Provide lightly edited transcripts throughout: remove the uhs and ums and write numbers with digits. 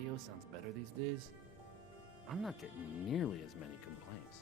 radio sounds better these days, I'm not getting nearly as many complaints.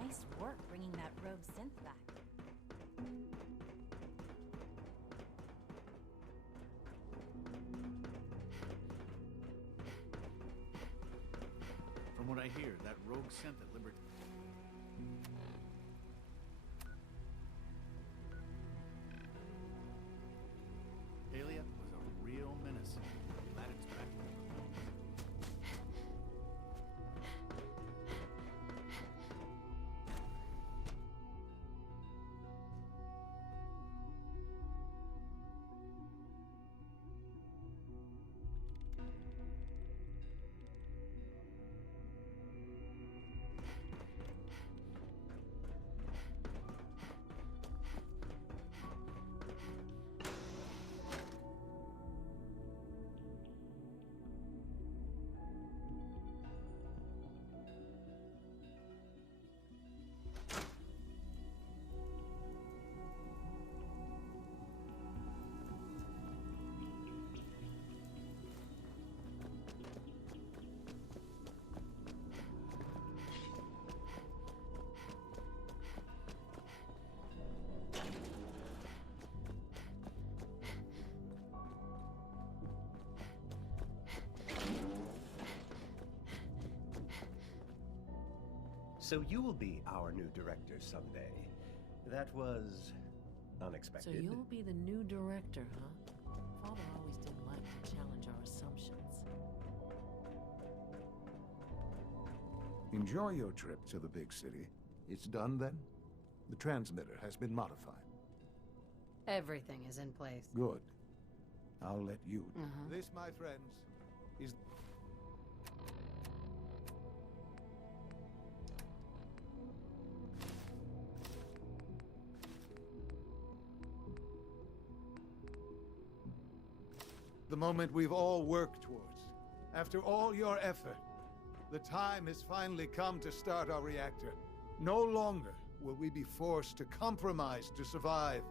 Nice work bringing that rogue synth back. From what I hear, that rogue synth at Liberty... Alia was a real menace. Glad it's back. So you will be our new director someday. That was So unexpected. you'll be the new director, huh? Father always didn't like to challenge our assumptions. Enjoy your trip to the big city. It's done then? The transmitter has been modified. Everything is in place. Good. I'll let you. This, my friends, is... the moment we've all worked towards. After all your effort, the time has finally come to start our reactor. No longer will we be forced to compromise to survive.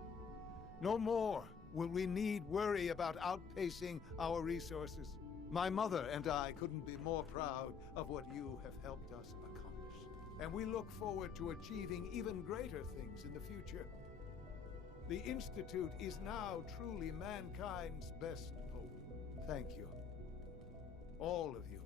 No more will we need worry about outpacing our resources. My mother and I couldn't be more proud of what you have helped us accomplish. And we look forward to achieving even greater things in the future. The Institute is now truly mankind's best hope. Thank you. All of you.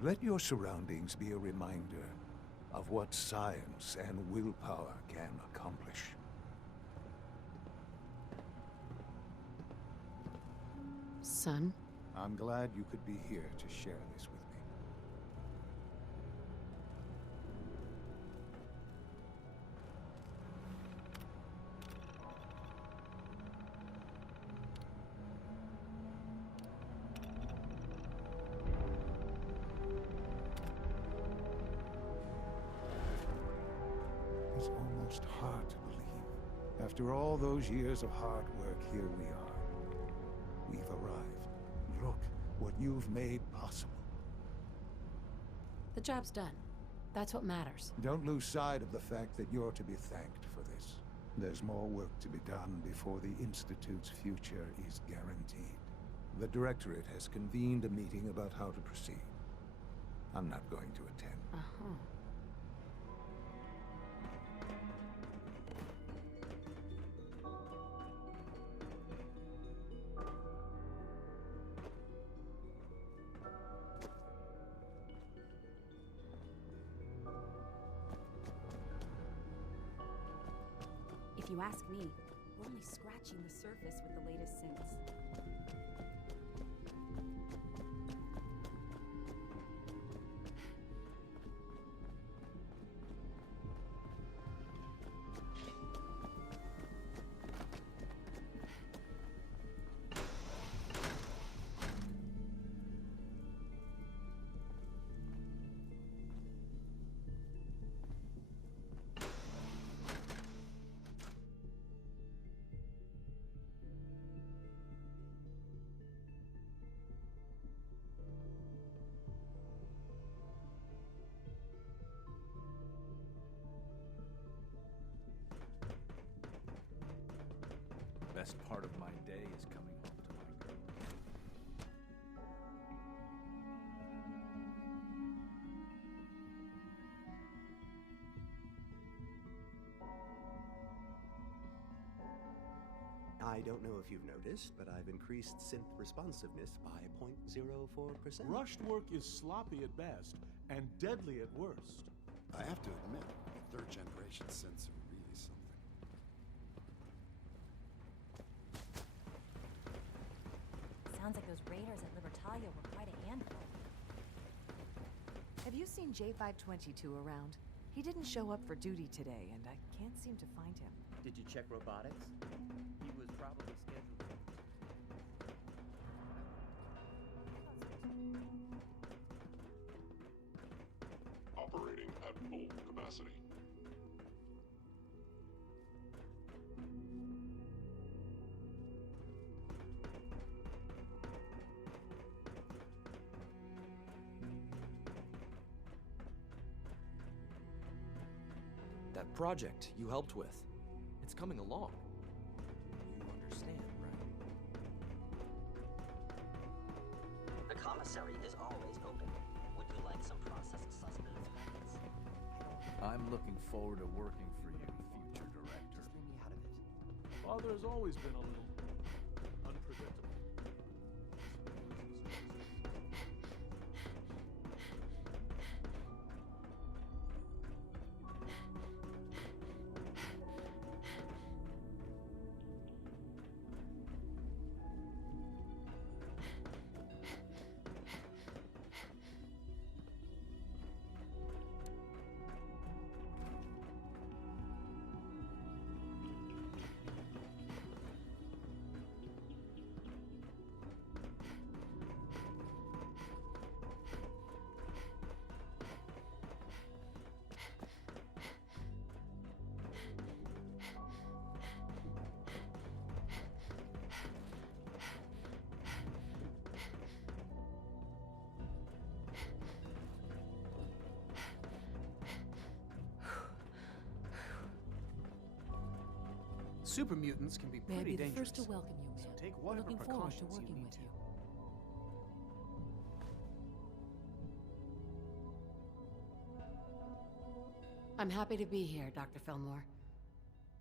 Let your surroundings be a reminder of what science and willpower can accomplish. Son? I'm glad you could be here to share this with me. It's almost hard to believe. After all those years of hard work, here we are. We've arrived. Look what you've made possible. The job's done. That's what matters. Don't lose sight of the fact that you're to be thanked for this. There's more work to be done before the Institute's future is guaranteed. The Directorate has convened a meeting about how to proceed. I'm not going to attend. Uh-huh. If you ask me, we're only scratching the surface with the latest synths. Best part of my day is coming home to my girl. I don't know if you've noticed, but I've increased synth responsiveness by 0.04%. Rushed work is sloppy at best and deadly at worst. I have to admit, the third generation synths are really something. Sounds like those raiders at Libertalia were quite a handful. Have you seen J522 around? He didn't show up for duty today, and I can't seem to find him. Did you check robotics? He was probably scheduled. Operating at full capacity. That project you helped with, it's coming along. You understand, right? The commissary is always open. Would you like some processed sustenance packets? I'm looking forward to working for you, future director. Just leave me out of it. Father has always been a little unpredictable. Super mutants can be May I pretty be the dangerous. first to welcome you, So man. take I'm whatever looking forward to precautions you working need with to. you. I'm happy to be here, Dr. Fillmore.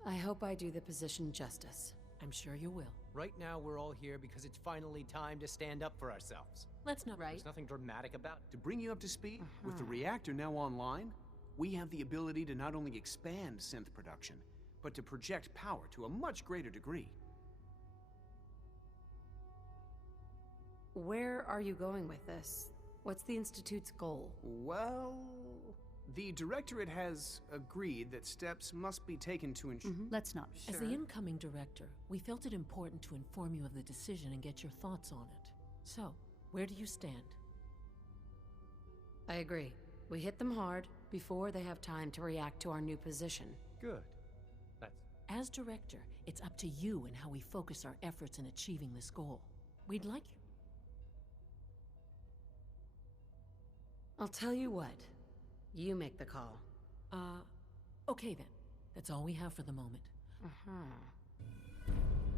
I hope I do the position justice. I'm sure you will. Right now, we're all here because it's finally time to stand up for ourselves. Let's not. Right? There's nothing dramatic about it. To bring you up to speed, with the reactor now online, we have the ability to not only expand synth production, but to project power to a much greater degree. Where are you going with this? What's the Institute's goal? Well, the Directorate has agreed that steps must be taken to ensure... Let's not. As the incoming director, we felt it important to inform you of the decision and get your thoughts on it. So, where do you stand? I agree. We hit them hard before they have time to react to our new position. Good. That's... As director, it's up to you and how we focus our efforts in achieving this goal. We'd like you. I'll tell you what. You make the call. Okay then. That's all we have for the moment.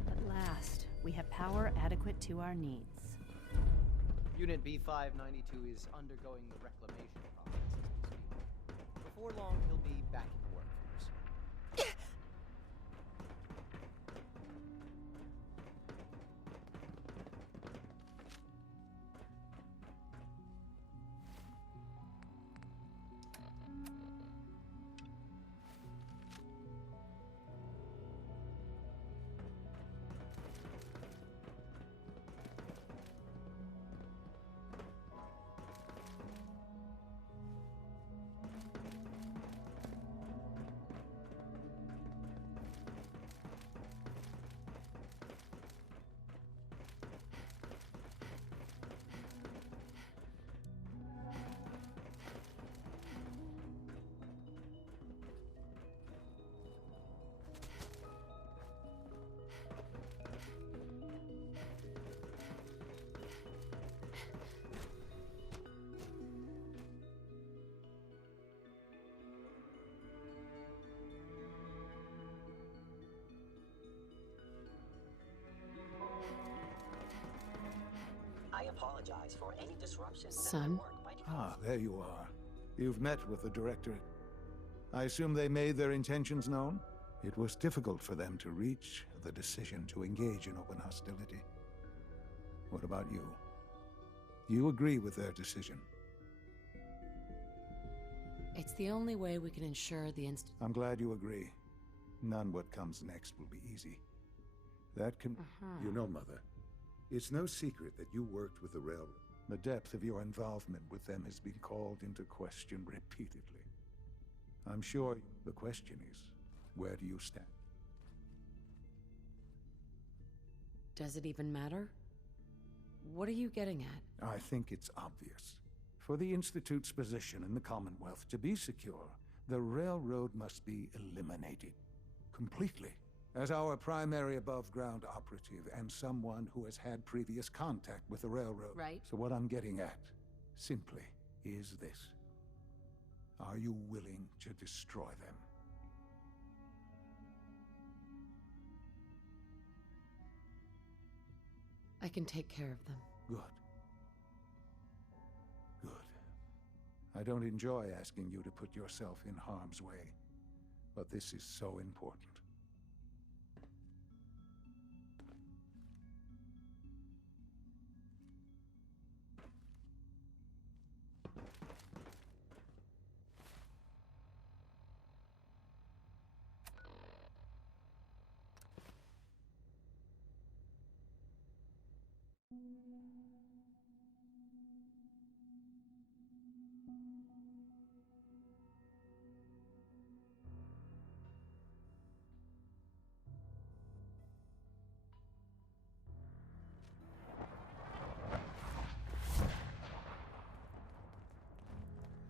At last, we have power adequate to our needs. Unit B592 is undergoing the reclamation process as we speak. Before long, he'll be back in the workforce. I apologize for any disruptions. Son? Ah, there you are. You've met with the Directorate. I assume they made their intentions known? It was difficult for them to reach the decision to engage in open hostility. What about you? You agree with their decision? It's the only way we can ensure the I'm glad you agree. None what comes next will be easy. That can... You know, Mother, it's no secret that you worked with the Railroad. The depth of your involvement with them has been called into question repeatedly. I'm sure the question is, where do you stand? Does it even matter? What are you getting at? I think it's obvious. For the Institute's position in the Commonwealth to be secure, the Railroad must be eliminated. Completely. As our primary above-ground operative and someone who has had previous contact with the Railroad. Right. So what I'm getting at, simply, is this. Are you willing to destroy them? I can take care of them. Good. Good. I don't enjoy asking you to put yourself in harm's way, but this is so important.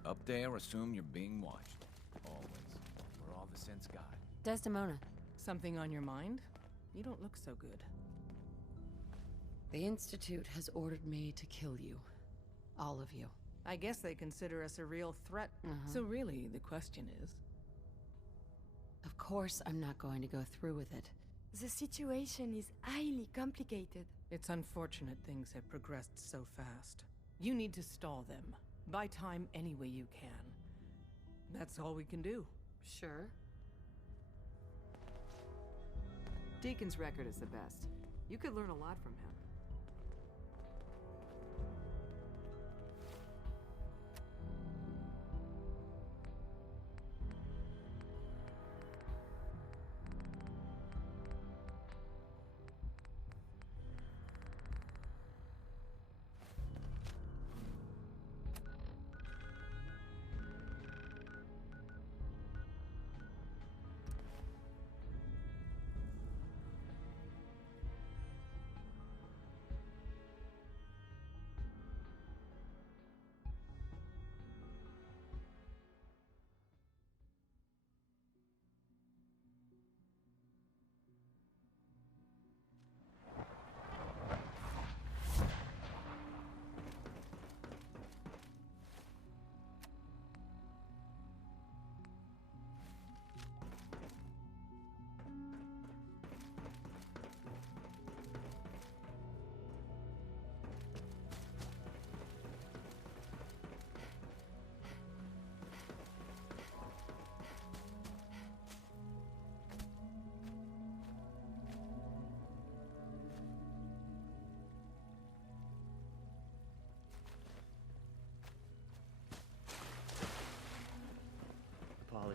Up there, assume you're being watched. Always. We're all the sense got. Desdemona. Something on your mind? You don't look so good. The Institute has ordered me to kill you. All of you. I guess they consider us a real threat. So really, the question is... Of course I'm not going to go through with it. The situation is highly complicated. It's unfortunate things have progressed so fast. You need to stall them. Buy time any way you can. That's all we can do. Sure. Deacon's record is the best. You could learn a lot from him.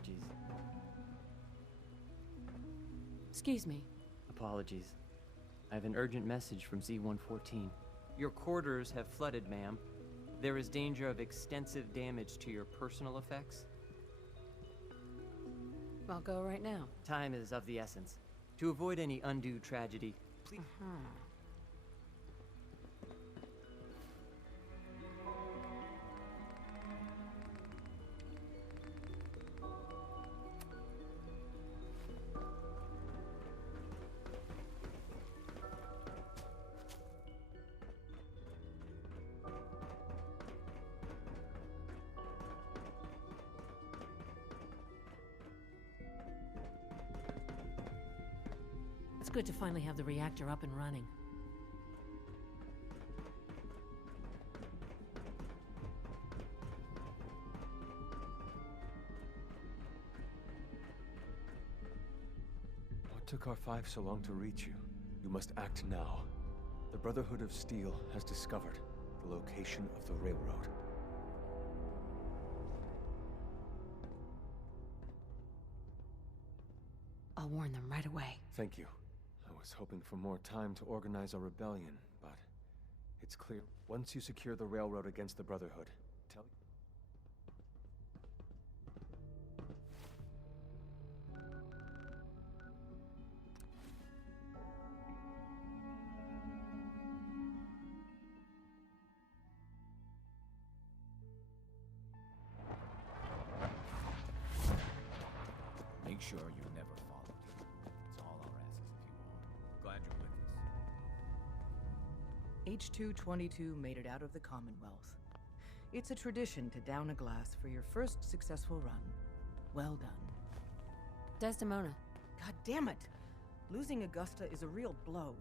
Apologies. Excuse me. Apologies. I have an urgent message from Z-114. Your quarters have flooded, ma'am. There is danger of extensive damage to your personal effects. I'll go right now. Time is of the essence. To avoid any undue tragedy, please... It's good to finally have the reactor up and running. What took R5 so long to reach you? You must act now. The Brotherhood of Steel has discovered the location of the railroad. I'll warn them right away. Thank you. I was hoping for more time to organize a rebellion, but it's clear. Once you secure the railroad against the Brotherhood, tell... Make sure you never follow me. It's all our asses if you won't. Glad you're with us. H-222 made it out of the Commonwealth. It's a tradition to down a glass for your first successful run. Well done. Desdemona. God damn it! Losing Augusta is a real blow.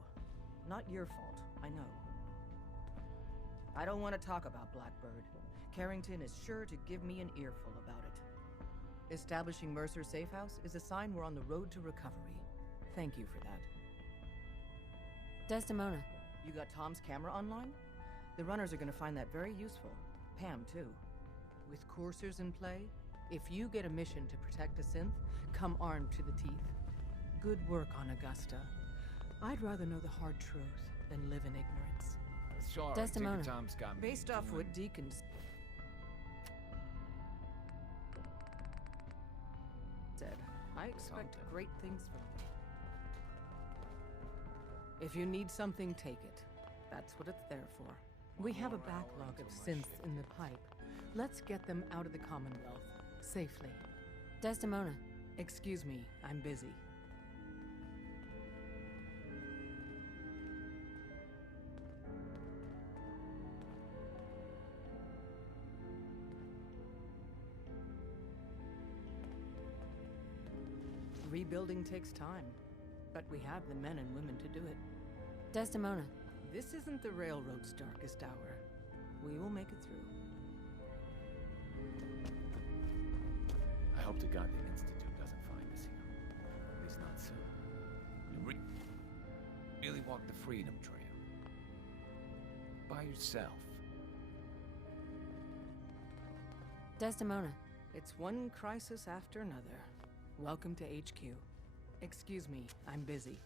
Not your fault, I know. I don't want to talk about Blackbird. Carrington is sure to give me an earful about it. Establishing Mercer Safe House is a sign we're on the road to recovery. Thank you for that. Desdemona. You got Tom's camera online? The runners are gonna find that very useful. Pam, too. With coursers in play, if you get a mission to protect a synth, come armed to the teeth. Good work on Augusta. I'd rather know the hard truth than live in ignorance. Sorry, Desdemona. Tinker Tom's got me Based off doing- what Deacon said, I expect great things from you. If you need something, take it. That's what it's there for. We have a backlog of synths in the pipe. Let's get them out of the Commonwealth safely. Desdemona. Excuse me, I'm busy. Rebuilding takes time, but we have the men and women to do it. Desdemona. This isn't the railroad's darkest hour. We will make it through. I hope to God the Institute doesn't find us here. At least not soon. You really walk the Freedom Trail. By yourself. Desdemona. It's one crisis after another. Welcome to HQ. Excuse me, I'm busy.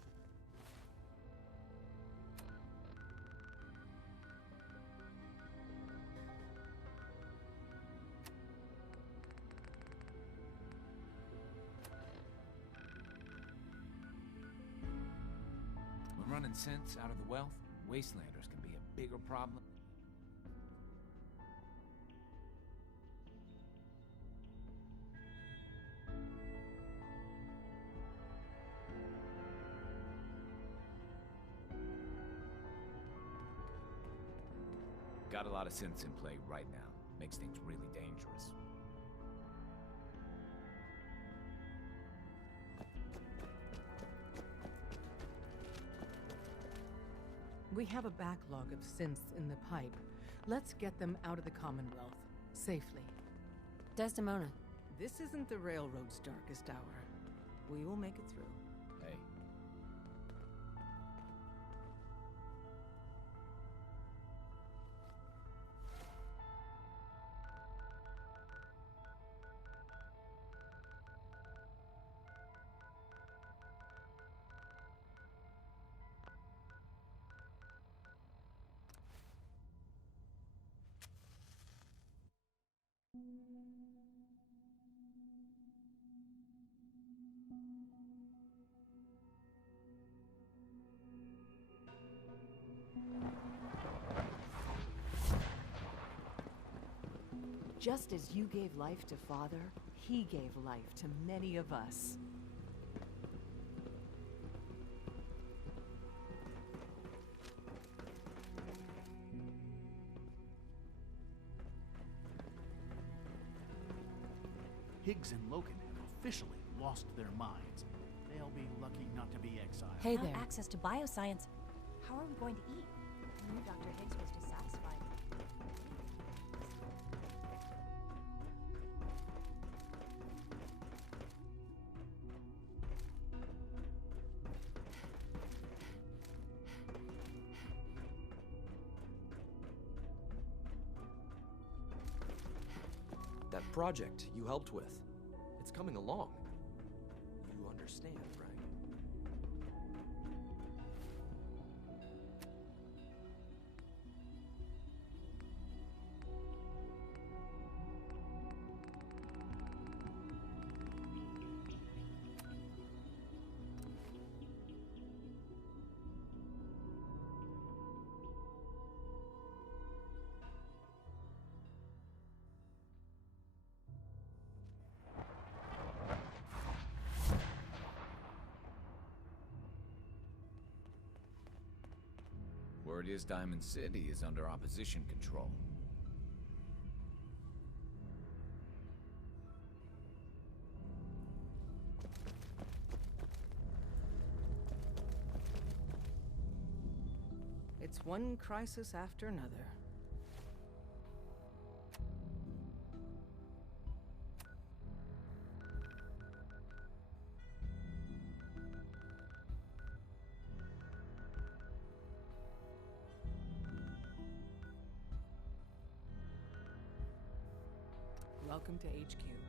When running synths out of the wealth, wastelanders can be a bigger problem. Got a lot of synths in play right now. Makes things really dangerous. We have a backlog of synths in the pipe. Let's get them out of the Commonwealth safely. Desdemona. This isn't the railroad's darkest hour. We will make it through. Hey. Just as you gave life to Father, he gave life to many of us. Higgs and Loken have officially lost their minds. They'll be lucky not to be exiled. Hey Without there. access to bioscience, how are we going to eat? I knew Dr. Higgs was dissatisfied. That project you helped with, it's coming along. You understand, right? Word is Diamond City is under opposition control. It's one crisis after another. Welcome to HQ.